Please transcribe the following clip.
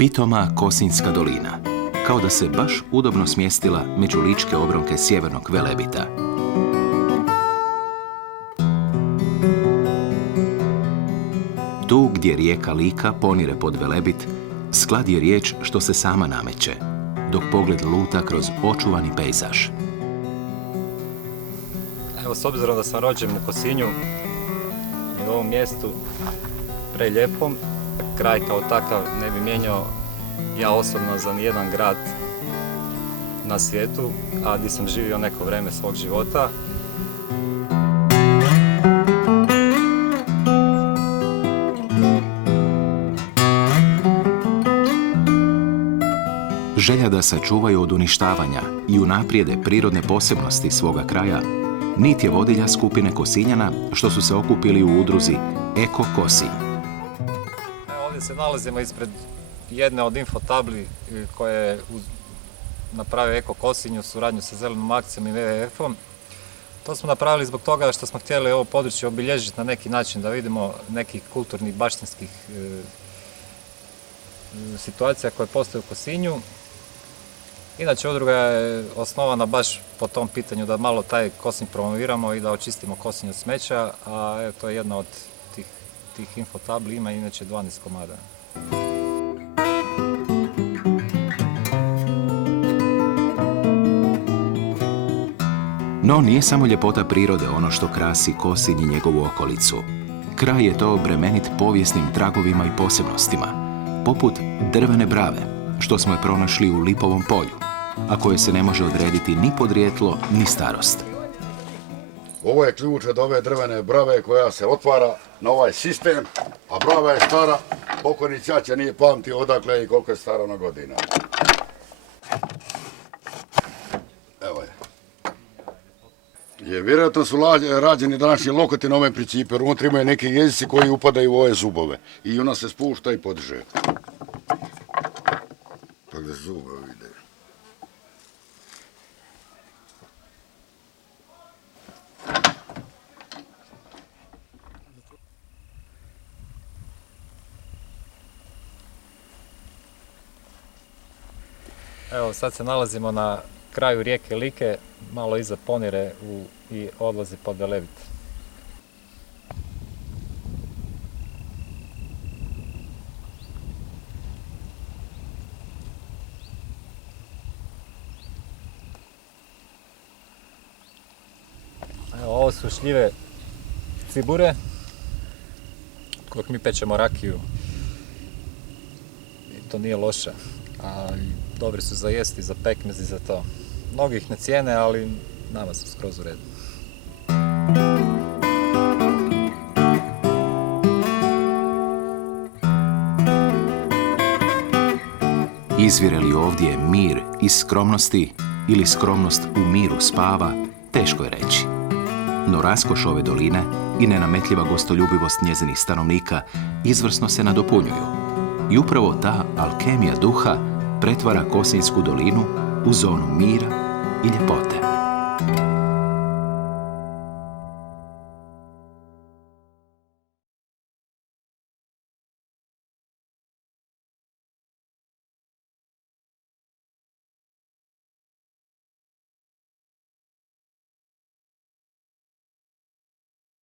Pitoma Kosinjska dolina, kao da se baš udobno smjestila među ličke obronke sjevernog Velebita. Tu gdje rijeka Lika ponire pod Velebit, sklad je riječ što se sama nameće, dok pogled luta kroz očuvani pejzaž. Evo, s obzirom da sam rođen u Kosinju i u ovom mjestu preljepom, kraj kao takav ne bi mijenjao ja osobno za nijedan grad na svijetu, a gdje sam živio neko vrijeme svog života. Želja da sačuvaju od uništavanja i unaprijede prirodne posebnosti svoga kraja nit je vodilja skupine Kosinjana što su se okupili u udruzi Eko Kosinj. Ovdje se nalazimo ispred jedne od infotabli koje je napravio Eko Kosinj u suradnju sa Zelenom akcijom i WWF-om. To smo napravili zbog toga što smo htjeli ovo područje obilježiti na neki način, da vidimo nekih kulturnih, baštinskih situacija koje postoje u Kosinju. Inače, udruga je osnovana baš po tom pitanju da malo taj Kosinj promoviramo i da očistimo Kosinj od smeća, a evo, to je jedna od tih infotabli, ima inače 12 komada. No, nije samo ljepota prirode ono što krasi Kosinj i njegovu okolicu. Kraj je to bremenit povijesnim tragovima i posebnostima, poput drvene brave, što smo je pronašli u Lipovom polju, a koje se ne može odrediti ni podrijetlo, ni starost. Ovo je ključ od ove drvene brave koja se otvara na ovaj sistem, a brava je stara, pokojni ćaća nije pamtio odakle i koliko je stara na godina. Evo je. Vjerojatno su rađeni današnji lokoti na ove principe, jer unutra imaju neki jezici koji upadaju u ove zubove i ona se spušta i podiže. Tako da zube vide. Evo, sad se nalazimo na kraju rijeke Like, malo iza ponire i odlazi pod Velebit. Evo, ovo su šljive cibure, kojeg mi pečemo rakiju. I to nije loše. Dobri su za jesti, za pekmez i za to. Mnogi ih ne cijene, ali nama su skroz u redu. Izvire li ovdje mir iz skromnosti ili skromnost u miru spava, teško je reći. No raskoš ove doline i nenametljiva gostoljubivost njezinih stanovnika izvrsno se nadopunjuju. I upravo ta alkemija duha pretvara Kosinjsku dolinu u zonu mira i ljepote.